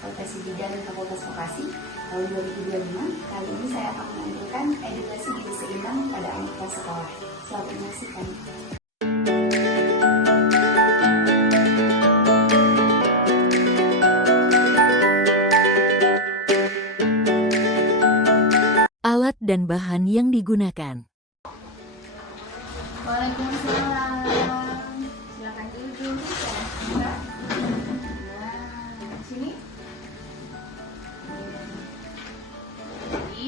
Profesi Bidan Fakultas Vokasi tahun 2025. Kali ini saya akan menampilkan edukasi gizi seimbang pada anak kelas sekolah. Selamat menyaksikan. Alat dan bahan yang digunakan. Waalaikumsalam. Silakan duduk ya. Nah, sini. Jadi,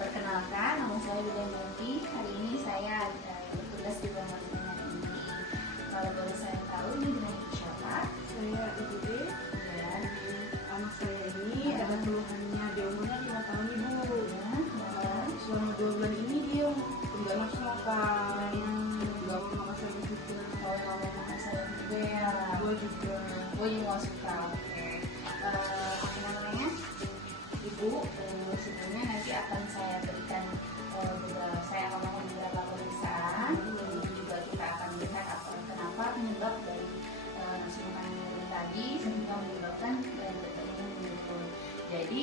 perkenalkan, nama saya Widya Melati. Hari ini saya bertugas di Bangsa ini. Kalau boleh saya tahu, ini dengan siapa? Saya Ibu D. Ya. Anak saya ini ada keluhannya, dia umurnya 5 tahun Ibu. Selama 2 bulan ini dia nggak nafsu makan, nggak mau makan sayur juga. Kalau mau makan sayur juga ya. Gue juga. Gue juga nggak suka. Oke. Apa namanya? Ibu, sebelumnya nanti akan saya berikan saya akan melakukan beberapa pemeriksaan. Lalu juga kita akan melihat kenapa penyebab dari nafsu makan menurun tadi sehingga menyebabkan berat badan menurun. Jadi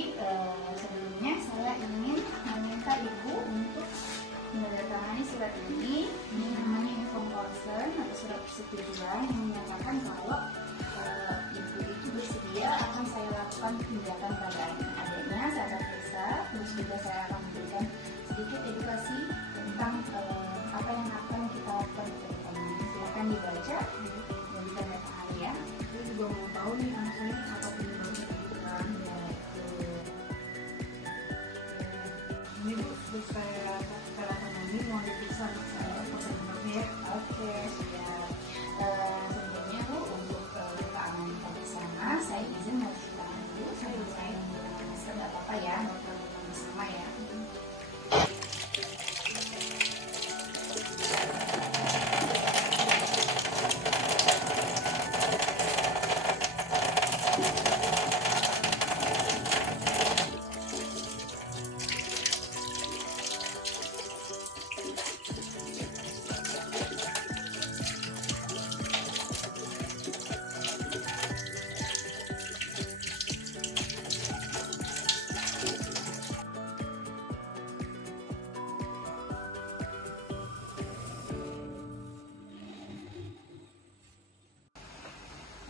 sebelumnya saya ingin meminta Ibu untuk menandatangani surat ini. Ini namanya inform concern atau surat persetujuan yang menyatakan kalau Ibu itu bersedia akan saya lakukan tindakan pada adiknya. Saya akan periksa, terus juga saya akan memberikan sedikit edukasi tentang apa yang akan kita lakukan ke depannya. Silakan dibaca dan ditandatangani ya. Saya juga mau tahu nih anak saya apa penyebabnya gitu kan. Ya, itu. Ini Bu, terus saya ini mau diperiksa anak saya apa penyebabnya ya. Oke, siap. Sebelumnya Bu, untuk keamanan pemeriksaan, saya izin mau cuci tangan dulu. Saya menggunakan masker, nggak apa-apa ya, nggak terlalu bersama ya.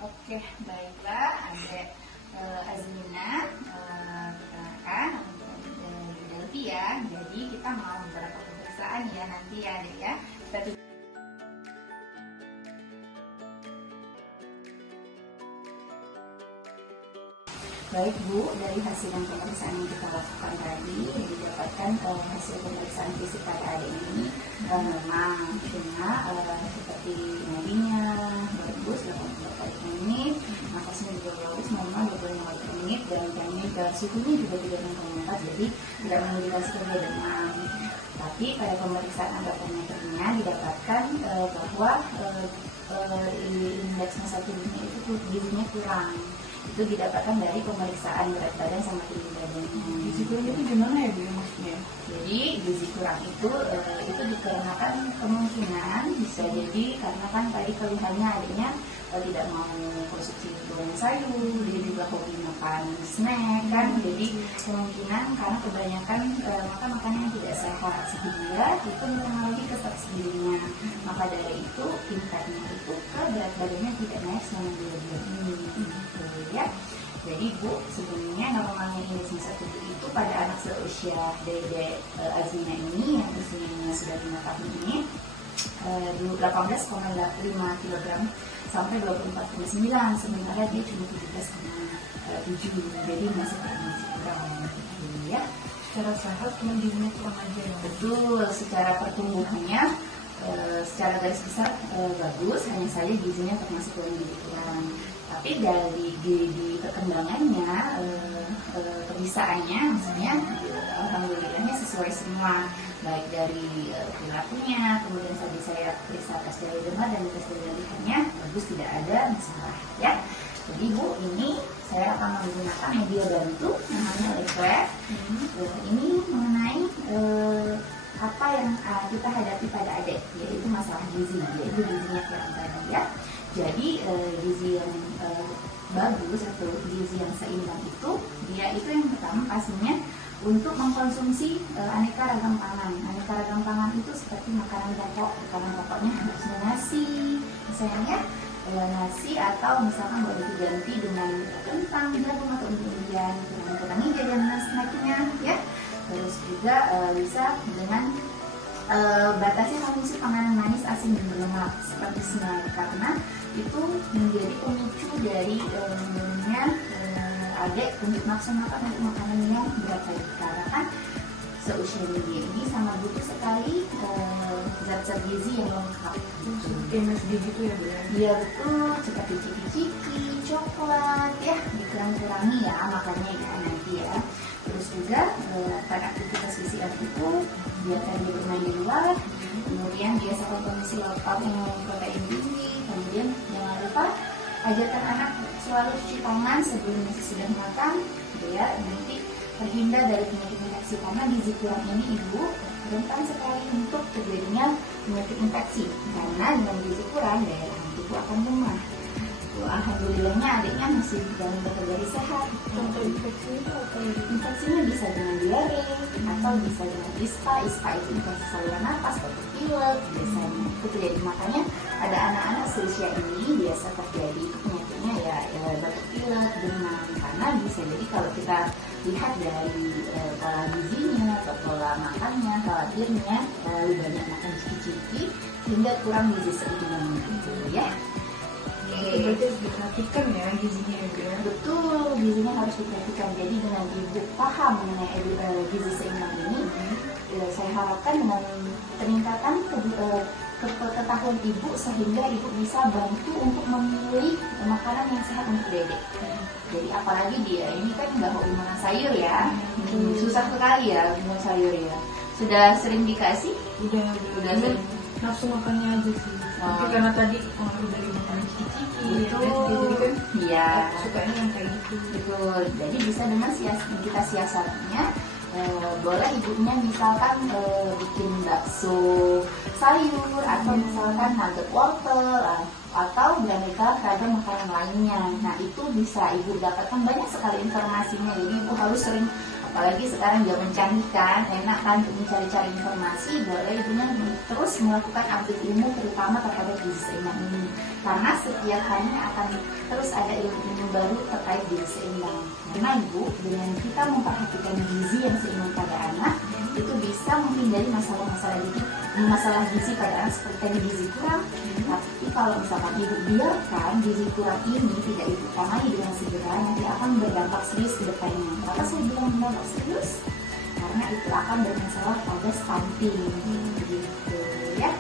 Oke, baiklah, Adik Azmina, perkenalkan, Delvi ya. Jadi kita mau beberapa pemeriksaan ya nanti ya, Adik ya. Kita Baik Bu, dari hasil pemeriksaan yang kita lakukan tadi didapatkan hasil pemeriksaan fisik pada adik ini memang cuma seperti nadinya bagus 84 menit, nafasnya juga bagus normal 25 menit dan suhunya juga tidak meningkat, jadi tidak mengindikasikan dia demam. Tapi pada pemeriksaan antibaternya didapatkan bahwa indeks massa tubuhnya itu gizinya kurang. Itu didapatkan dari pemeriksaan berat badan sama tinggi badannya. Gizi kurang itu gimana ya Bu maksudnya? Jadi gizi kurang itu dikarenakan kemungkinan bisa jadi karena kan tadi keluhannya adiknya tidak mau konsumsi goreng sayur, dia juga hobi makan snack kan, jadi kemungkinan karena kebanyakan makan makanan yang tidak sehat sehingga itu mempengaruhi ke stres dirinya. Maka dari itu tingkatnya itu ke berat badannya tidak naik selama 2 bulan ini. Ya. Jadi Bu, sebenarnya normalnya indeks massa tubuh itu pada anak seusia Dede Azmina ini yang usianya sudah 5 tahun ini 18,5 kg sampai 24,9, sementara dia cuma 17,7, jadi masih kurang ya. Secara sehat gizinya kurang aja ya. Betul, secara pertumbuhannya secara garis besar bagus, hanya saja gizinya termasuk kurang. Tapi dari di perkembangannya, kebisaannya, maksudnya alhamdulillahnya sesuai semua, baik dari perilakunya, kemudian tadi saya periksa tes dari demam dan tes dari lihatnya bagus, tidak ada masalah ya. Jadi Bu, ini saya akan menggunakan media bantu namanya Leclerc. Ini mengenai apa yang kita hadapi pada adik, yaitu masalah gizi, yaitu gizinya kurang tadi ya. Jadi gizi yang bagus atau gizi yang seimbang itu, dia itu yang pertama pastinya untuk mengkonsumsi aneka ragam pangan. Aneka ragam pangan itu seperti makanan pokoknya harusnya nasi, misalnya nasi, atau misalkan boleh diganti dengan kentang, jagung atau umbi-umbian, kurangi jajanan snacknya ya. Terus juga bisa dengan batasi konsumsi panganan manis, asin, dan berlemak seperti snack, karena itu menjadi pemicu dari menurunnya adik untuk nafsu makan untuk makanan yang berat tadi, karena kan seusia dia ini sangat butuh sekali zat-zat gizi yang lengkap. MSG gitu ya, Bu? Iya betul, seperti ciki-ciki, coklat ya, dikurang-kurangi ya makannya ya nanti ya. Terus juga pada aktivitas fisik itu biarkan dia bermain di luar, kemudian biasakan kondisi lauk pauk yang protein tinggi, kemudian jangan lupa ajarkan anak selalu cuci tangan sebelum sudah makan, ya nanti terhindar dari penyakit infeksi, karena gizi kurang ini ibu rentan sekali untuk terjadinya penyakit infeksi, karena dengan gizi kurang daya tahan tubuh akan lemah. Alhamdulillahnya adiknya masih dalam kategori sehat. Contoh infeksi itu apa ya? Infeksinya bisa dengan diare atau bisa dengan ISPA. ISPA itu infeksi saluran nafas atau pilek biasanya. Itu terjadi, makanya ada anak-anak seusia ini biasa terjadi penyakitnya ya batuk pilek, demam, karena bisa jadi kalau kita lihat dari pola gizinya atau pola makannya, khawatirnya terlalu banyak makan ciki-ciki sehingga kurang gizi seimbang gitu ya. Berarti harus diperhatikan ya gizinya ya. Betul, gizinya harus diperhatikan. Jadi dengan ibu paham mengenai gizi seimbang ini, saya harapkan dengan peningkatan kepengetahuan ibu sehingga ibu bisa bantu untuk memilih makanan yang sehat untuk dedek. Jadi apalagi dia ini kan nggak hobi makan sayur ya, susah sekali ya minum sayur ya. Sudah sering dikasih? Udah sering. Nafsu makannya aja sih. Tapi karena tadi pengaruh dari makanan ciki-ciki, jadi kan iya, sukanya yang kayak gitu. Betul. Jadi bisa dengan kita siasatnya, boleh ibunya misalkan bikin bakso sayur atau misalkan nugget wortel atau beraneka ragam makanan lainnya. Nah itu bisa ibu dapatkan banyak sekali informasinya. Jadi ibu harus sering, apalagi sekarang zaman canggih kan, enak kan untuk mencari-cari informasi. Boleh ibunya terus melakukan update ilmu terutama terhadap gizi seimbang ini, karena setiap harinya akan terus ada ilmu baru terkait gizi seimbang. Karena ibu dengan kita memperhatikan gizi yang seimbang pada anak itu bisa menghindari masalah gizi pada anak seperti tadi gizi kurang. Tapi kalau misalkan ibu biarkan gizi kurang ini tidak ibu tangani dengan segera, nanti akan berdampak serius ke depannya. Kenapa saya bilang berdampak serius? Karena itu akan bermasalah pada stunting gitu ya.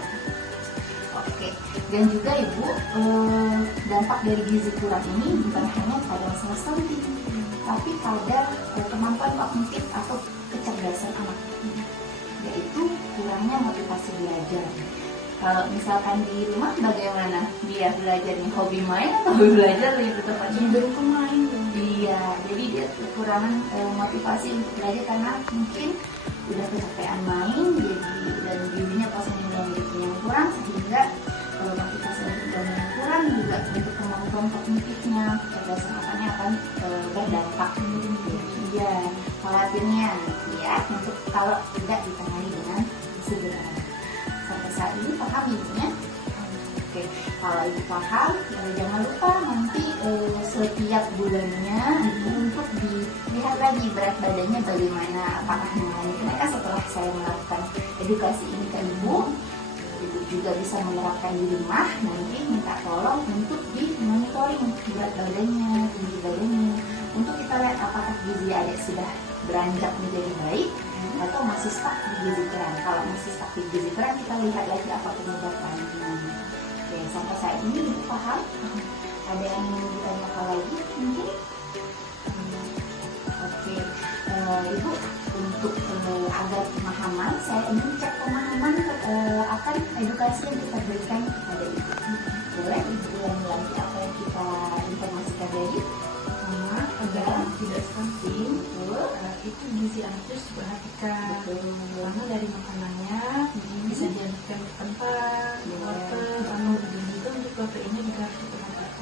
Oke, dan juga ibu dampak dari gizi kurang ini bukan hanya pada masalah stunting, tapi pada kemampuan kognitif atau kecerdasan anak, yaitu kurangnya motivasi belajar. Kalau misalkan di rumah bagaimana dia belajarnya, hobi main atau hobi belajar lebih tepatnya? Cenderung ke main. Iya, jadi dia kekurangan motivasi untuk belajar karena mungkin udah kecapean main, jadi dan dirinya posisi yang kurang, sehingga motivasi untuk belajar yang kurang, juga untuk kemampuan kognitifnya, kecerdasan otaknya akan berdampak. Iya, khawatirnya ya untuk kalau tidak ditangani dengan segera. Sampai saat ini paham ibunya? Oke, kalau ibu paham, jangan lupa nanti setiap bulannya untuk dilihat lagi berat badannya bagaimana, apakah mengalami kenaikan setelah saya melakukan edukasi ini ke ibu. Ibu juga bisa menerapkan di rumah, nanti minta tolong untuk di monitoring berat badannya, tinggi badannya, untuk kita lihat apakah gizi adik sudah beranjak menjadi baik atau masih stuck di gizi kurang. Kalau masih stuck di gizi kurang, kita lihat lagi apa penyebabnya. Oke, sampai saat ini ibu paham? Ada yang ingin ditanyakan lagi mungkin? Oke, ibu untuk agar pemahaman, saya ingin cek pemahaman akan edukasi yang kita berikan kepada ibu. Boleh ibu yang lagi apa yang kita informasikan dari? Agar tidak stunting, itu gizi anak harus diperhatikan. Karena dari makanannya bisa dialihkan ke kentang, wortel, atau juga untuk proteinnya juga harus diperhatikan.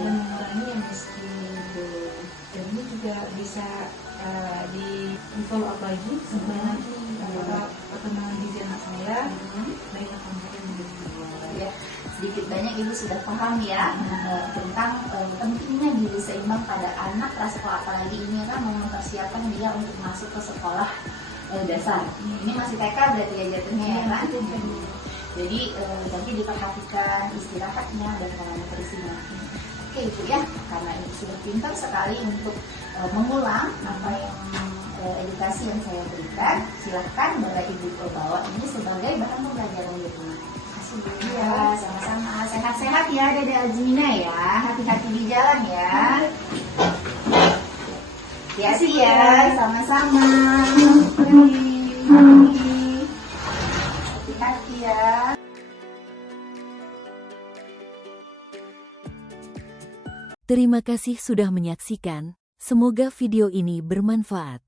mengurangi emisi gitu. Dan ini juga bisa di follow up lagi sebenarnya lagi apakah perkembangan gizi anak saya baik atau enggak gitu. Ya, sedikit banyak ibu sudah paham ya tentang pentingnya gizi seimbang pada anak prasekolah, apalagi ini kan mau mempersiapkan dia untuk masuk ke sekolah dasar. Ini masih TK berarti ya jatuhnya ya kan? Jadi nanti diperhatikan istirahatnya dan pola nutrisinya. Oke ibu ya, karena ibu sudah pintar sekali untuk mengulang apa yang edukasi yang saya berikan, silahkan boleh ibu bawa ini sebagai bahan pembelajaran di rumah. Iya, sama-sama. Sehat-sehat ya Dede Azmina ya. Hati-hati di jalan ya. Ya sih ya, sama-sama. Hati-hati ya. Terima kasih sudah menyaksikan. Semoga video ini bermanfaat.